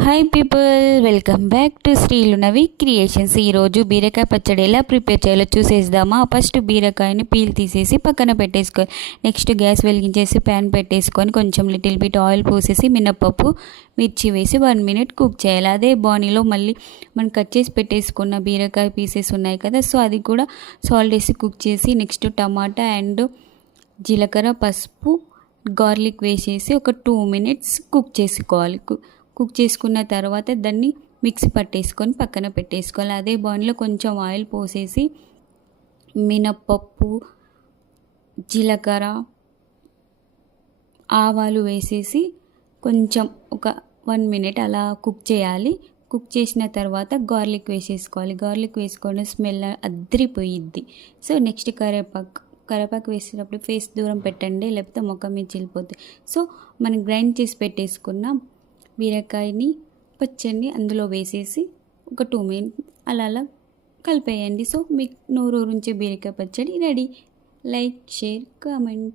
Hi people welcome back to శ్రీలునవి creations ఈరోజు బీరకాయ పచ్చడి ఎలా ప్రిపేర్ చేయాలో చూసేద్దామా? ఫస్ట్ బీరకాయని పీల్ తీసేసి పక్కన పెట్టేసుకోవాలి నెక్స్ట్ గ్యాస్ వెలిగించేసి ప్యాన్ పెట్టేసుకొని కొంచెం లిటిల్ బిట్ ఆయిల్ పోసేసి మినప్పప్పు మిర్చి వేసి వన్ మినిట్ కుక్ చేయాలి. అదే బాణీలో మళ్ళీ మనం కట్ చేసి పెట్టేసుకున్న బీరకాయ పీసెస్ ఉన్నాయి కదా సో అది కూడా సాల్ట్ వేసి కుక్ చేసి నెక్స్ట్ టమాటా అండ్ జీలకర్ర పసుపు గార్లిక్ వేసేసి ఒక టూ మినిట్స్ కుక్ చేసుకోవాలి. కు- కుక్ చేసుకున్న తర్వాత దాన్ని మిక్సీ పట్టేసుకొని పక్కన పెట్టేసుకోవాలి. అదే బౌన్లో కొంచెం ఆయిల్ పోసేసి మినప్పప్పు జీలకర్ర ఆవాలు వేసేసి కొంచెం ఒక వన్ మినిట్ అలా కుక్ చేయాలి. కుక్ చేసిన తర్వాత గార్లిక్ వేసేసుకోవాలి. గార్లిక్ వేసుకొని స్మెల్ అద్దరిపోయిద్ది సో నెక్స్ట్ కరివేపాకు కరివేపాకు వేసేటప్పుడు ఫేస్ దూరం పెట్టండి లేకపోతే ముఖం మీద చిల్లిపోతుంది సో మనం గ్రైండ్ చేసి పెట్టేసుకున్న బీరకాయని పచ్చడిని అందులో వేసేసి ఒక టూ మినిట్ అలా అలా కలిపేయండి. సో మీకు నూరు నుంచే బీరకాయ పచ్చడి రెడీ. Like share comment